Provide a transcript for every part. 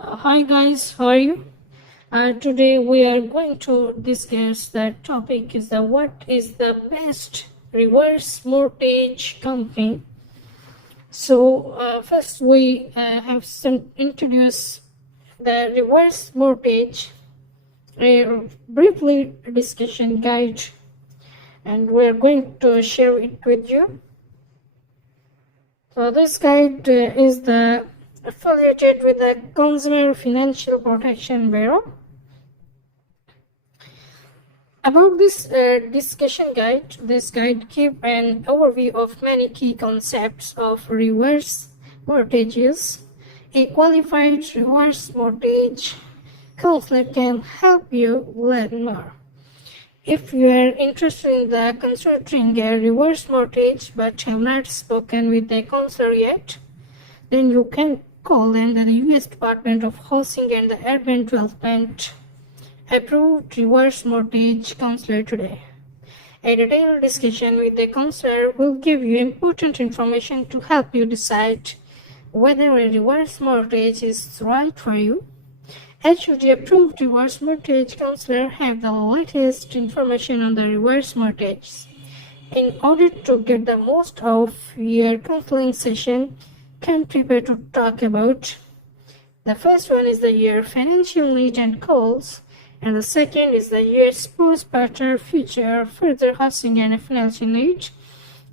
Hi guys, how are you? Today we are going to discuss the topic is the what is the best reverse mortgage company. So first we have some introduce the reverse mortgage, a briefly discussion guide, and we are going to share it with you. So this guide is the affiliated with the Consumer Financial Protection Bureau. About this discussion guide, this guide gives an overview of many key concepts of reverse mortgages. A qualified reverse mortgage counselor can help you learn more. If you are interested in considering a reverse mortgage but have not spoken with a counselor yet, then you can call in the U.S. Department of Housing and the Urban Development approved reverse mortgage counselor today. A detailed discussion with the counselor will give you important information to help you decide whether a reverse mortgage is right for you. HUD approved reverse mortgage counselor have the latest information on the reverse mortgages. In order to get the most of your counseling session, can prepare to talk about. The first one is your financial need and goals, and the second is your spouse, partner, future, further housing and financial need.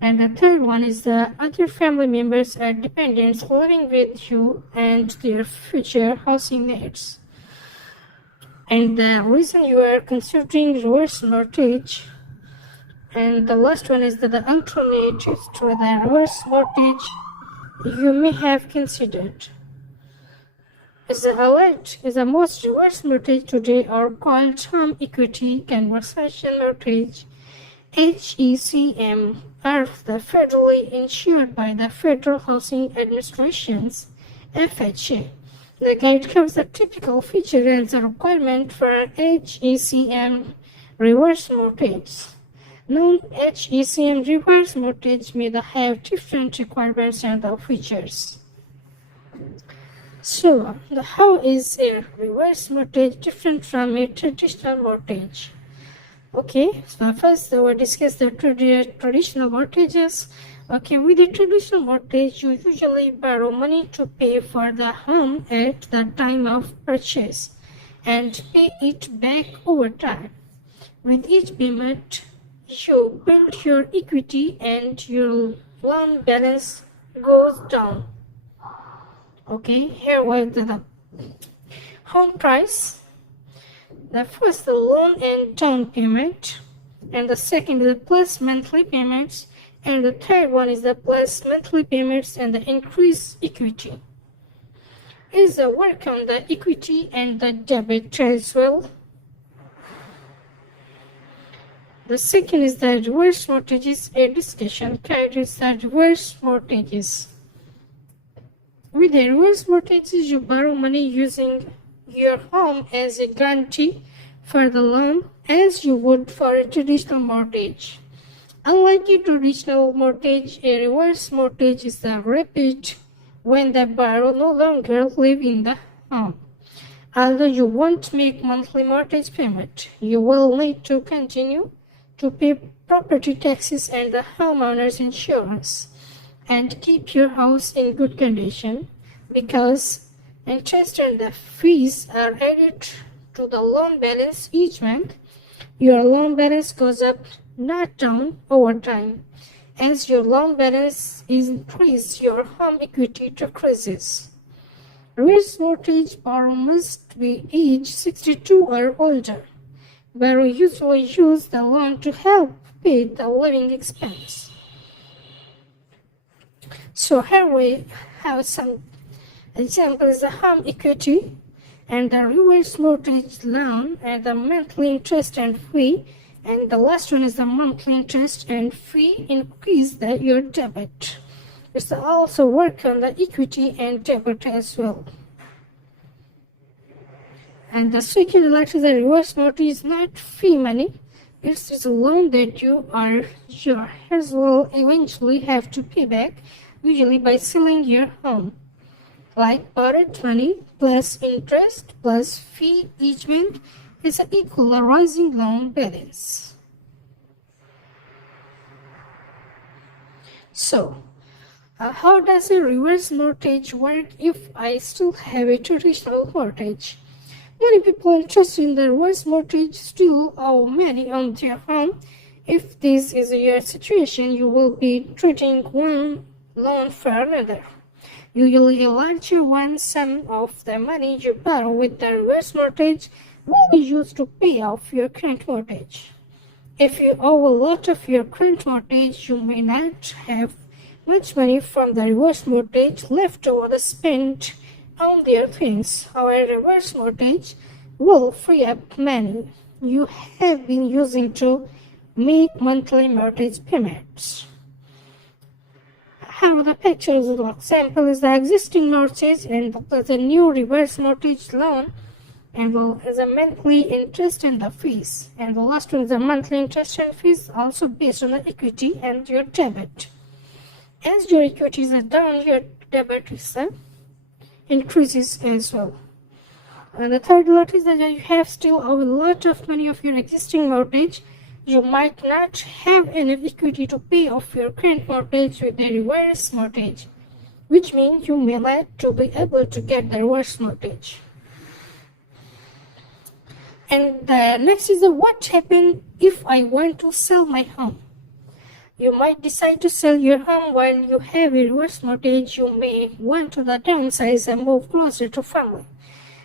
And the third one is the other family members or dependents living with you and their future housing needs. And the reason you are considering reverse mortgage. And the last one is the alternatives to the reverse mortgage you may have considered. As the highlight is the most reverse mortgage today are called home equity conversion mortgage HECM are the federally insured by the Federal Housing Administration's FHA. The guide covers the typical feature and the requirement for HECM reverse mortgage. Non-HECM reverse mortgage may have different requirements and features. So, how is a reverse mortgage different from a traditional mortgage? Okay, so first we'll discuss the traditional mortgages. Okay, with a traditional mortgage, you usually borrow money to pay for the home at the time of purchase and pay it back over time. With each payment, you build your equity and your loan balance goes down. Okay, here was the home price. The first, the loan and down payment, and the second is the plus monthly payments, and the third one is the plus monthly payments and the increased equity. Is the work on the equity and the debit as well. The second is the reverse mortgages, a discussion carried is the reverse mortgages. With the reverse mortgages, you borrow money using your home as a guarantee for the loan as you would for a traditional mortgage. Unlike a traditional mortgage, a reverse mortgage is repaid when the borrower no longer lives in the home. Although you won't make monthly mortgage payment, you will need to continue to pay property taxes and the homeowner's insurance and keep your house in good condition because interest and the fees are added to the loan balance each month. Your loan balance goes up, not down, over time. As your loan balance increases, your home equity decreases. Reverse mortgage borrower must be age 62 or older. Borrower usually use the loan to help pay the living expense. So here we have some examples: the home equity and the reverse mortgage loan and the monthly interest and fee. And the last one is the monthly interest and fee increase your debit. It's also work on the equity and debit as well. And the second is the reverse mortgage is not free money. It's a loan that you will eventually have to pay back, usually by selling your home. like borrowed money plus interest plus fee each month is equal to a rising loan balance. So, how does a reverse mortgage work if I still have a traditional mortgage? Many people interested in the reverse mortgage still owe money on their home. If this is your situation, you will be treating one loan for another. Usually a larger one sum of the money you borrow with the reverse mortgage will be used to pay off your current mortgage. If you owe a lot of your current mortgage, you may not have much money from the reverse mortgage left over to spend on their things. However, reverse mortgage will free up money you have been using to make monthly mortgage payments. Here the picture is an example is the existing mortgage and the new reverse mortgage loan, and is a monthly interest and the fees, and the last one is a monthly interest and fees also based on the equity and your debit. As your equity is down, your debit is increases as well. And the third lot is that you have still a lot of money of your existing mortgage. You might not have enough equity to pay off your current mortgage with the reverse mortgage, which means you may like to be able to get the reverse mortgage. And the next is what happens if I want to sell my home. You might decide to sell your home while you have a reverse mortgage. You may want to downsize and move closer to family.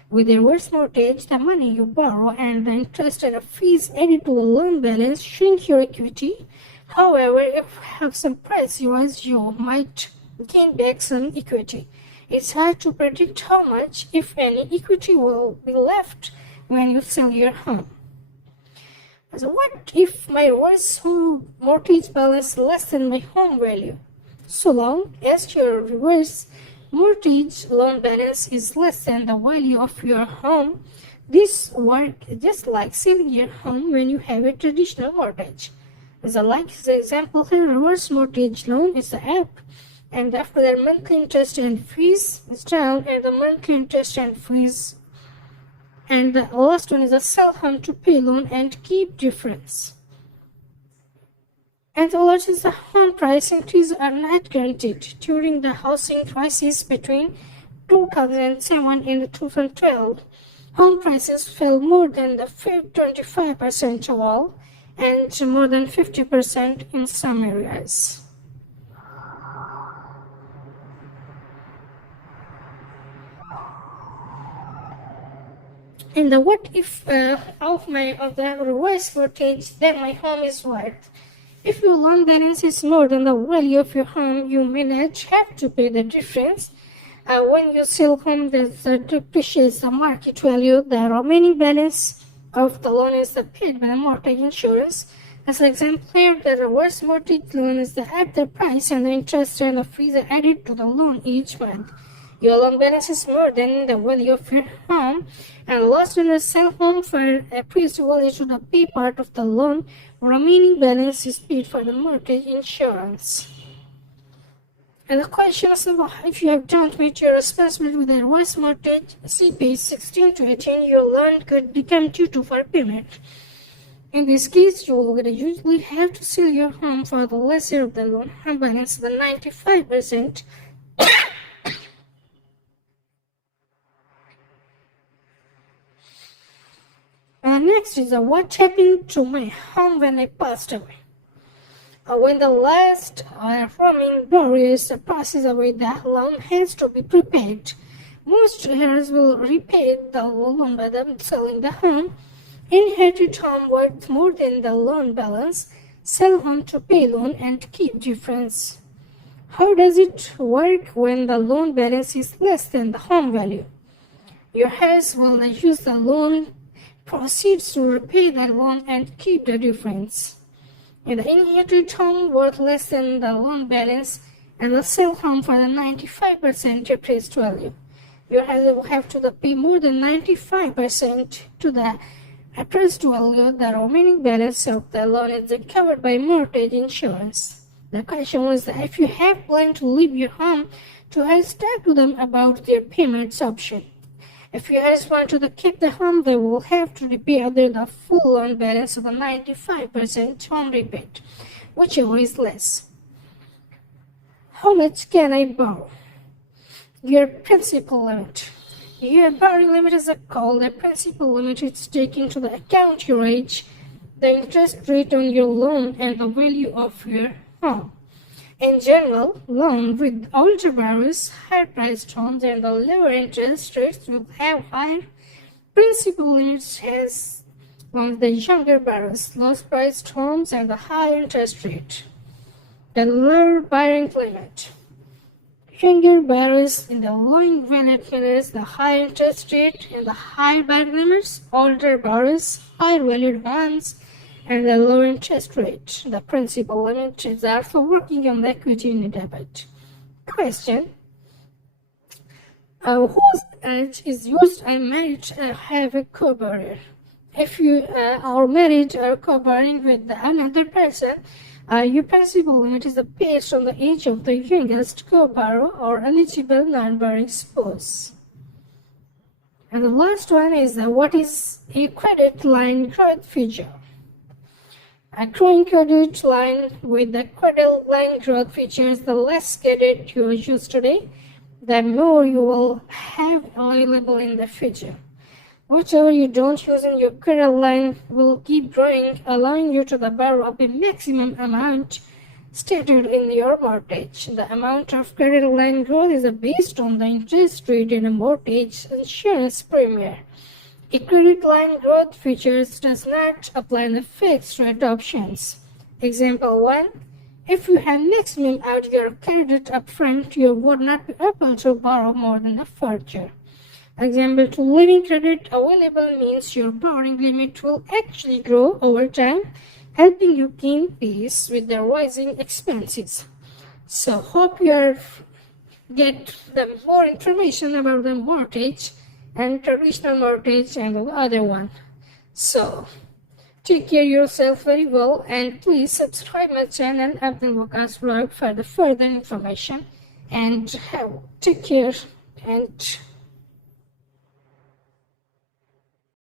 With a reverse mortgage, the money you borrow and the interest and the fees added to the loan balance shrink your equity. However, if you have some price rise, you might gain back some equity. It's hard to predict how much, if any, equity will be left when you sell your home. So what if my reverse mortgage balance is less than my home value? So long as your reverse mortgage loan balance is less than the value of your home, this works just like selling your home when you have a traditional mortgage. As a example here, reverse mortgage loan is the app, and after their monthly interest and fees is down, and the monthly interest and fees, and the last one is a sell home to pay loan and keep difference. And the last is the home price increase are not guaranteed. During the housing crisis between 2007 and 2012, home prices fell more than the 25% overall and more than 50% in some areas. And the what if of the reverse mortgage, then my home is worth. If your loan balance is more than the value of your home, you may not have to pay the difference. When you sell home that depreciates the market value, the remaining balance of the loan is paid by the mortgage insurance. As an example here, the reverse mortgage loan is at the price and the interest and the fees are added to the loan each month. Your loan balance is more than the value of your home, and lost when you sell home for appraised value to the pay part of the loan, remaining balance is paid for the mortgage insurance. And the question is, if you have don't meet your responsibility with the reverse mortgage, see page 16 to 18, your loan could become due to for payment. In this case, you will usually have to sell your home for the lesser of the loan balance, the 95%. Next is what happened to my home when I passed away. When the last remaining borrowers passes away, the loan has to be prepaid. Most heirs will repay the loan by them selling the home. Inherited home worth more than the loan balance, sell home to pay loan and keep difference. How does it work when the loan balance is less than the home value? Your heirs will use the loan proceeds to repay the loan and keep the difference. And the inherited home worth less than the loan balance and the sell home for the 95% appraised value. You have to pay more than 95% to the appraised value. The remaining balance of the loan is covered by mortgage insurance. The question was that if you have planned to leave your home to guys talk to them about their payments option. If you guys want to keep the home, they will have to repay either the full loan balance or the 95% home rebate, whichever is less. How much can I borrow? Your principal limit. Your borrowing limit is called a principal limit. It's taking into the account your age, the interest rate on your loan, and the value of your home. In general, loans with older borrowers, higher priced homes, and the lower interest rates will have higher principal limits as one of the younger borrowers, lowest priced homes, and the higher interest rate. The lower borrowing limit. Younger borrowers in the low value limits, the higher interest rate and the higher borrowing limits. Older borrowers, higher valued homes, and the lower interest rate. The principal limit is also working on the equity in the debit. Question: whose age is used and married to have a co-borrower? If you are married or co-borrowing with another person, your principal limit is based on the age of the youngest co-borrower or eligible non-borrowing spouse. And the last one is what is a credit line growth feature? A growing credit line with the credit line growth features, the less credit you use today, the more you will have available in the future. Whatever you don't use in your credit line will keep growing, allowing you to borrow up a maximum amount stated in your mortgage. The amount of credit line growth is based on the interest rate in a mortgage insurance premium. A credit line growth features does not apply in the fixed rate options. Example 1. If you have maximum out your credit upfront, you would not be able to borrow more than the further. Example 2. Living credit available means your borrowing limit will actually grow over time, helping you keep pace with the rising expenses. So hope you get the more information about the mortgage and traditional mortgage and the other one. So take care of yourself very well, and please subscribe my channel Abdul Waqas Vlog for the further information, and take care and